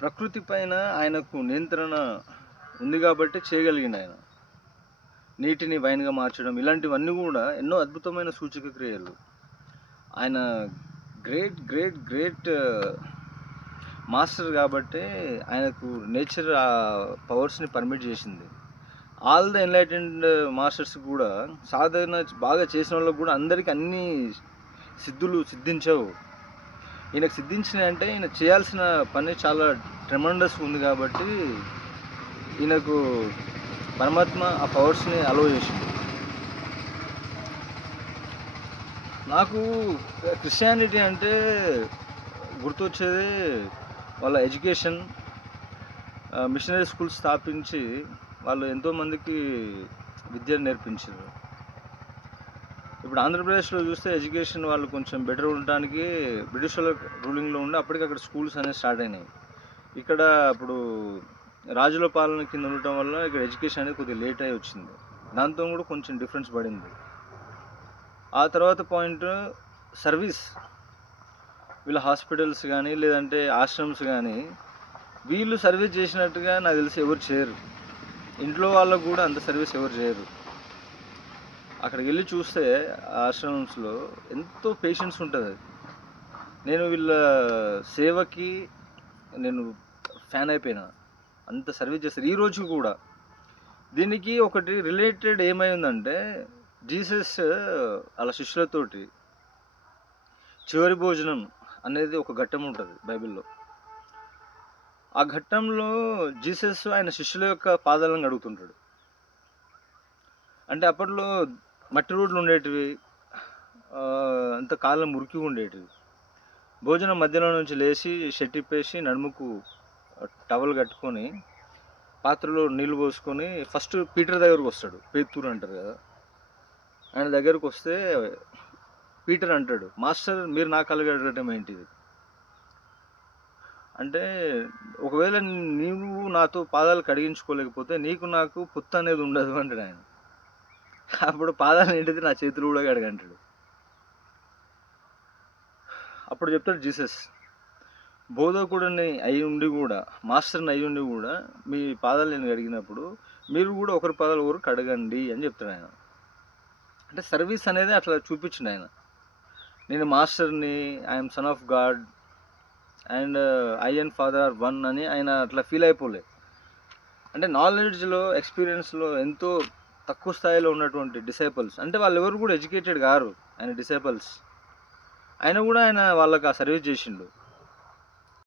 ప్రకృతి పైన ఆయనకు నియంత్రణ ఉంది కాబట్టి చేయగలిగిండు ఆయన. నీటిని వైన్‌గా మార్చడం ఇలాంటివన్నీ గూడా ఎన్నో అద్భుతమైన సూచక క్రియలు. ఆయన గ్రేట్ మాస్టర్ గాబట్టే ఆయనకు నేచర్ పవర్స్‌ని పర్మిట్ జేసింది. ఆల్ ద ఎన్‌లైటెన్డ్ మాస్టర్స్ గూడా సాధన బాగా చేసినోళ్ళకి గూడా అందరికి అన్నీ సిద్ధులు సిద్ధించవు. ఈయనకు సిద్ధించినాయంటే ఈయన చేయాల్సిన పని చాలా ట్రెమెండస్‌గా ఉంది గాబట్టి ఈయనకు పరమాత్మ ఆ పవర్స్‌ని అలో చేసిండు. నాకు క్రిస్టియానిటీ అంటే గుర్తొచ్చేది వాళ్ళ ఎడ్యుకేషన్. మిషనరీ స్కూల్స్ స్థాపించి వాళ్ళు ఎంతోమందికి విద్యను నేర్పించారు. ఇప్పుడు ఆంధ్రప్రదేశ్లో చూస్తే ఎడ్యుకేషన్ వాళ్ళు కొంచెం బెటర్ ఉండడానికి బ్రిటిష్ వాళ్ళ రూలింగ్లో ఉండి అప్పటికి అక్కడ స్కూల్స్ అనేవి స్టార్ట్ అయినాయి. ఇక్కడ ఇప్పుడు రాజుల పాలన కింద ఉండటం వల్ల ఇక్కడ ఎడ్యుకేషన్ అనేది కొద్దిగా లేట్ అయ్యి వచ్చింది. దాంతో కూడా కొంచెం డిఫరెన్స్ పడింది. ఆ తర్వాత పాయింట్ సర్వీస్. వీళ్ళ హాస్పిటల్స్ కానీ లేదంటే ఆశ్రమ్స్ కానీ వీళ్ళు సర్వీస్ చేసినట్టుగా నాకు తెలిసి ఎవరు చేయరు. ఇంట్లో వాళ్ళకు కూడా అంత సర్వీస్ ఎవరు చేయరు. అక్కడికి వెళ్ళి చూస్తే ఆశ్రమ్స్లో ఎంతో పేషెన్స్ ఉంటుంది. నేను వీళ్ళ సేవకి నేను ఫ్యాన్ అయిపోయినా. అంత సర్వీస్ చేస్తారు ఈ రోజు కూడా. దీనికి ఒకటి రిలేటెడ్ ఏమైందంటే జీసస్ వాళ్ళ శిష్యులతోటి చివరి భోజనం అనేది ఒక ఘట్టం ఉంటుంది బైబిల్లో. ఆ ఘట్టంలో జీసస్ ఆయన శిష్యుల యొక్క పాదాలను కడుగుతుంటాడు. అంటే అప్పట్లో మట్టి రోడ్లు ఉండేటివి, అంత కాలం మురికి ఉండేటివి. భోజనం మధ్యలో నుంచి లేచి షర్ట్ ఇప్పేసి నడుముకు టవల్ కట్టుకొని పాత్రలో నీళ్ళు పోసుకొని ఫస్ట్ పీటర్ దగ్గరకు వస్తాడు. పేతురు అంటారు కదా. ఆయన దగ్గరకు వస్తే పీటర్ అంటాడు, మాస్టర్ మీరు నా కాళ్ళు కడగటం ఏంటిది అంటే, ఒకవేళ నీవు నాతో పాదాలు కడిగించుకోలేకపోతే నీకు నాకు పొత్తు అనేది ఉండదు అంటాడు ఆయన. అప్పుడు పాదాలు ఏంటిది, నా చేతులు కూడా కడగంటాడు. అప్పుడు చెప్తాడు జీసస్, బోధకుడిని అయి ఉండి కూడా, మాస్టర్ని అయి ఉండి కూడా మీ పాదాలు నేను కడిగినప్పుడు మీరు కూడా ఒకరి పాదాలు ఒకరు కడగండి అని చెప్తాడు ఆయన. అంటే సర్వీస్ అనేది అట్లా చూపించిండు ఆయన. నేను మాస్టర్ని, I'm son of God and I and father are one అని ఆయన అట్లా ఫీల్ అయిపోలే. అంటే నాలెడ్జ్లో, ఎక్స్పీరియన్స్లో ఎంతో తక్కువ స్థాయిలో ఉన్నటువంటి డిసైపుల్స్, అంటే వాళ్ళు ఎవరు కూడా ఎడ్యుకేటెడ్ కారు ఆయన డిసైపుల్స్, ఆయన కూడా ఆయన వాళ్ళకి ఆ సర్వీస్ చేసిండు.